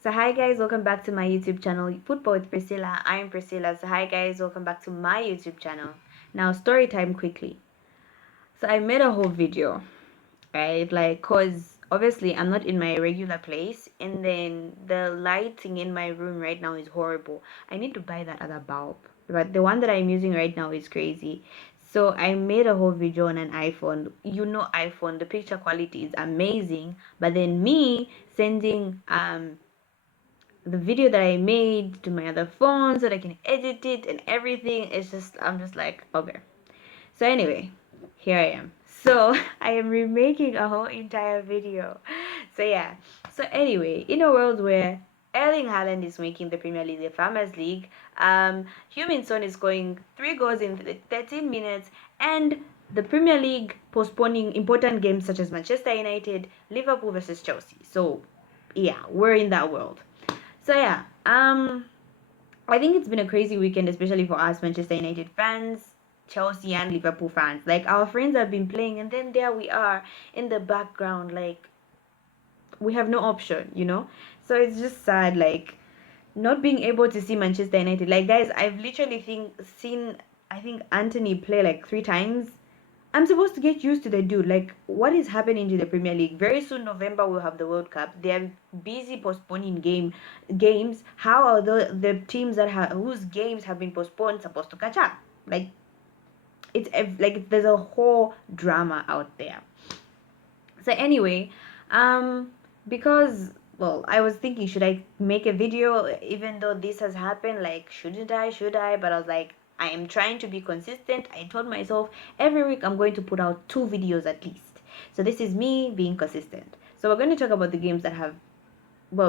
So hi guys, welcome back to my YouTube channel, Football with Priscilla. I'm Priscilla. So hi guys, welcome back to my YouTube channel. Now story time quickly. So I made a whole video, right? Like, cause obviously I'm not in my regular place, and then the lighting in my room right now is horrible. I need to buy that other bulb, but the one that I'm using right now is crazy. So I made a whole video on an iPhone. You know, iPhone, the picture quality is amazing, but then me sending the video that I made to my other phone so that I can edit it and everything. I'm just like, okay. So anyway, here I am. So I am remaking a whole entire video. So yeah. So anyway, in a world where Erling Haaland is making the Premier League, the Farmers League, Heung-min Son is scoring 3 goals in 13 minutes, and the Premier League postponing important games such as Manchester United, Liverpool versus Chelsea. So yeah, we're in that world. So yeah, I think it's been a crazy weekend, especially for us Manchester United fans, Chelsea and Liverpool fans. Like, our friends have been playing, and then there we are in the background, like we have no option, you know. So it's just sad, like not being able to see Manchester United. Like, guys, I've literally seen I think Anthony play like 3 times. I'm supposed to get used to the dude. Like, what is happening to the Premier League? Very soon, November, we'll have the World Cup. They're busy postponing games. How are the teams whose games have been postponed supposed to catch up? Like, like there's a whole drama out there. So anyway, um, because well, I was thinking, should I make a video even though this has happened? Like, shouldn't I? Should I? But I was like, I am trying to be consistent. I told myself every week I'm going to put out 2 videos at least. So this is me being consistent. So we're going to talk about the games that have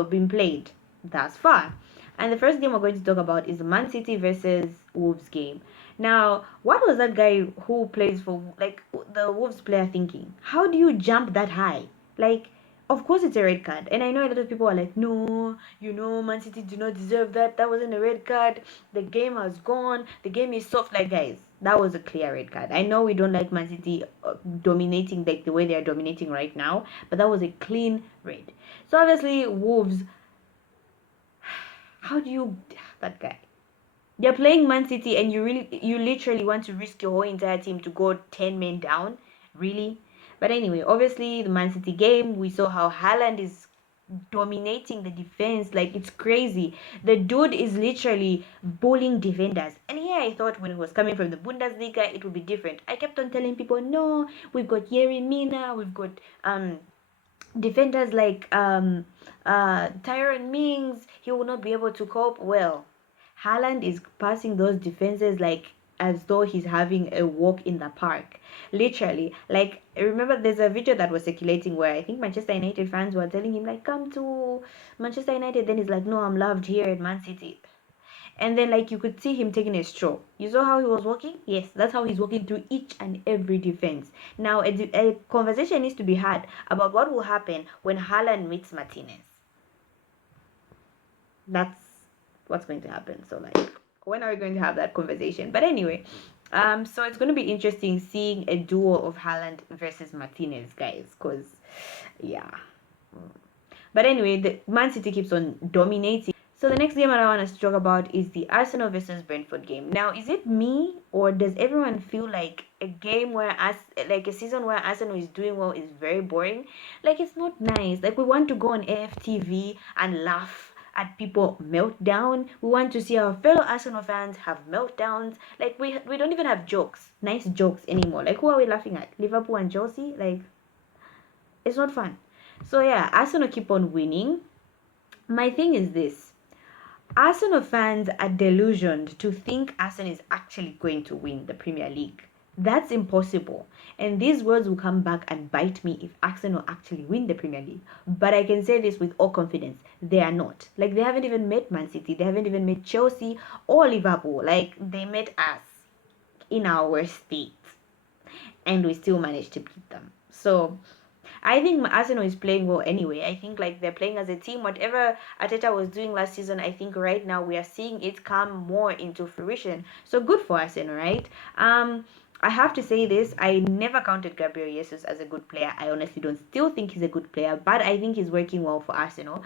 been played thus far. And the first game we're going to talk about is the Man City versus Wolves game. Now, what was that guy who plays for like the Wolves player thinking? How do you jump that high? Like, of course it's a red card. And I know a lot of people are like, no, Man City do not deserve that. That wasn't a red card. The game has gone. The game is soft. Like, guys, that was a clear red card. I know we don't like Man City dominating like the way they are dominating right now, but that was a clean red. So obviously Wolves, how do you that guy? You're playing Man City and you literally want to risk your whole entire team to go 10 men down? Really? But anyway, obviously the Man City game, we saw how Haaland is dominating the defense. Like, it's crazy. The dude is literally bullying defenders. And here I thought when it was coming from the Bundesliga it would be different. I kept on telling people, no, we've got Yerry Mina, we've got defenders like Tyron Mings, he will not be able to cope. Well, Haaland is passing those defenses like as though he's having a walk in the park. Literally. Like, remember there's a video that was circulating where I think Manchester United fans were telling him like, come to Manchester United. Then he's like, no, I'm loved here at Man City. And then, like, you could see him taking a stroll. You saw how he was walking? Yes, that's how he's walking through each and every defense. Now, a conversation needs to be had about what will happen when Haaland meets Martinez. That's what's going to happen. So, like, when are we going to have that conversation? But anyway, so it's going to be interesting seeing a duo of Haaland versus Martinez, guys, because, yeah. But anyway, the Man City keeps on dominating. So the next game I want us to talk about is the Arsenal versus Brentford game. Now, is it me or does everyone feel like a game where like a season where Arsenal is doing well is very boring? Like, it's not nice. Like, we want to go on AFTV and laugh at people meltdown. We want to see our fellow Arsenal fans have meltdowns. Like, we don't even have jokes, nice jokes anymore. Like, who are we laughing at? Liverpool and Chelsea? Like, it's not fun. So yeah, Arsenal keep on winning. My thing is this. Arsenal fans are delusioned to think Arsenal is actually going to win the Premier League. That's impossible. And these words will come back and bite me if Arsenal actually win the Premier League. But I can say this with all confidence. They are not. Like, they haven't even met Man City. They haven't even met Chelsea or Liverpool. Like, they met us in our worst state. And we still managed to beat them. So I think Arsenal is playing well anyway. I think, like, they're playing as a team. Whatever Arteta was doing last season, I think right now we are seeing it come more into fruition. So good for Arsenal, right? I have to say this, I never counted Gabriel Jesus as a good player. I honestly don't still think he's a good player, but I think he's working well for Arsenal.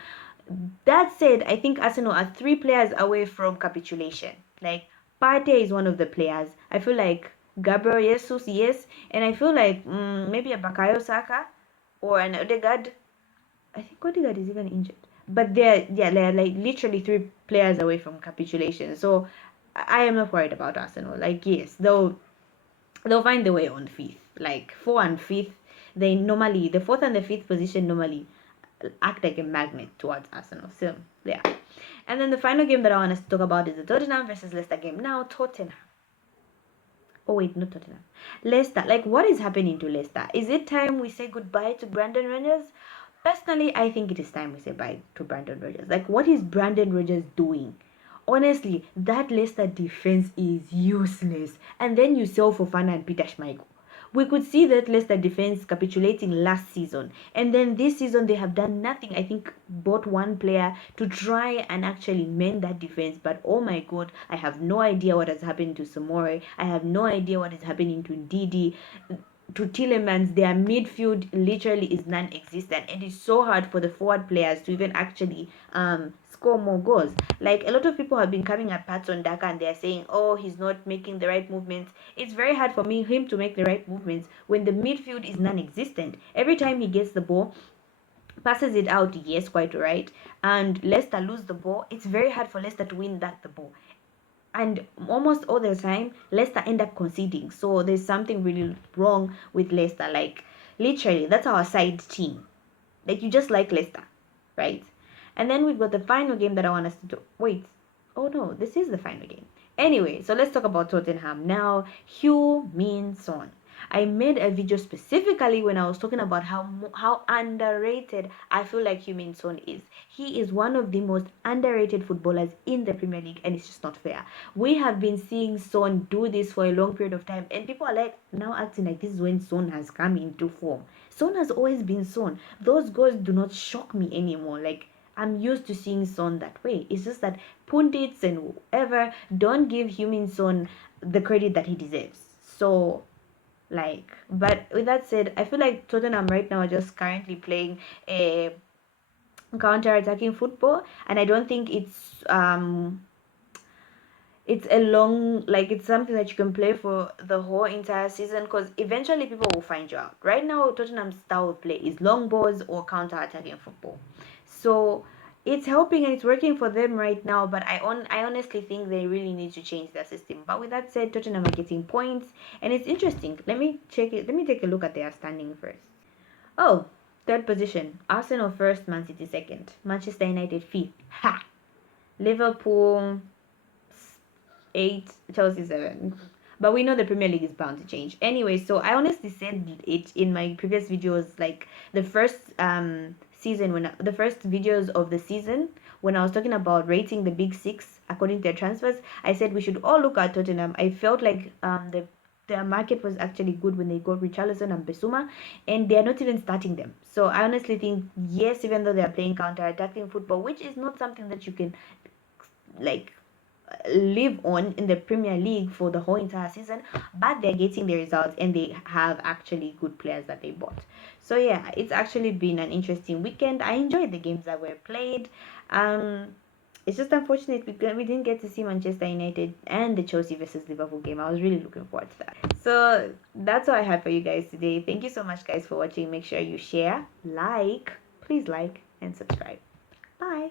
That said, I think Arsenal are 3 players away from capitulation. Like, Partey is one of the players. I feel like Gabriel Jesus, yes, and I feel like maybe a Bakayo Saka or an Odegaard. I think Odegaard is even injured. But they're like literally 3 players away from capitulation. So I am not worried about Arsenal. Like, yes, they'll find their way on fifth. Like, 4th and 5th, they normally the 4th and the 5th position normally act like a magnet towards Arsenal. So yeah. And then the final game that I want us to talk about is the Tottenham versus Leicester game. Now Tottenham. Oh wait, not Tottenham. Leicester. Like, what is happening to Leicester? Is it time we say goodbye to Brandon Rodgers? Personally, I think it is time we say bye to Brandon Rodgers. Like, what is Brandon Rodgers doing? Honestly, that Leicester defense is useless. And then you sell Fofana and Peter Schmeichel. We could see that Leicester defense capitulating last season, and then this season they have done nothing. I think bought one player to try and actually mend that defense, but oh my god, I have no idea what has happened to Samore. I have no idea what is happening to Didi, to Tillemans. Their midfield literally is non-existent, and it's so hard for the forward players to even actually score more goals. Like, a lot of people have been coming at Patson Daka and they're saying, oh, he's not making the right movements. It's very hard for him to make the right movements when the midfield is non-existent. Every time he gets the ball, passes it out, yes, quite right, and Leicester lose the ball, it's very hard for Leicester to win the ball. And almost all the time Leicester end up conceding. So there's something really wrong with Leicester. Like, literally, that's our side team. Like, you just like Leicester, right? And then we've got the final game that I want us to do. Wait, oh no, this is the final game. Anyway, so let's talk about Tottenham now. Heung-min Son. I made a video specifically when I was talking about how underrated I feel like Heung-min Son is. He is one of the most underrated footballers in the Premier League, and it's just not fair. We have been seeing Son do this for a long period of time, and people are like now acting like this is when Son has come into form. Son has always been Son. Those goals do not shock me anymore. Like, I'm used to seeing Son that way. It's just that pundits and whoever don't give Heung-min Son the credit that he deserves. So, like, but with that said, I feel like Tottenham right now are just currently playing a counter-attacking football, and I don't think it's a long, like, it's something that you can play for the whole entire season, because eventually people will find you out. Right now Tottenham's style of play is long balls or counter-attacking football, so it's helping and it's working for them right now. But I honestly think they really need to change their system. But with that said, Tottenham are getting points, and it's interesting. Let me take a look at their standing first. Oh, third position, Arsenal first, Man City second, Manchester United fifth. Ha! Liverpool 8, Chelsea 7. But we know the Premier League is bound to change. Anyway, so I honestly said it in my previous videos, like the first season, when the first videos of the season, when I was talking about rating the big six according to their transfers, I said we should all look at Tottenham. I felt like their market was actually good when they got Richarlison and Besuma, and they're not even starting them. So I honestly think, yes, even though they're playing counter-attacking football, which is not something that you can, like, live on in the Premier League for the whole entire season, but they're getting the results and they have actually good players that they bought. So yeah, it's actually been an interesting weekend. I enjoyed the games that were played. It's just unfortunate we didn't get to see Manchester United and the Chelsea versus Liverpool game. I was really looking forward to that. So that's all I had for you guys today. Thank you so much, guys, for watching. Make sure you share, please like, and subscribe.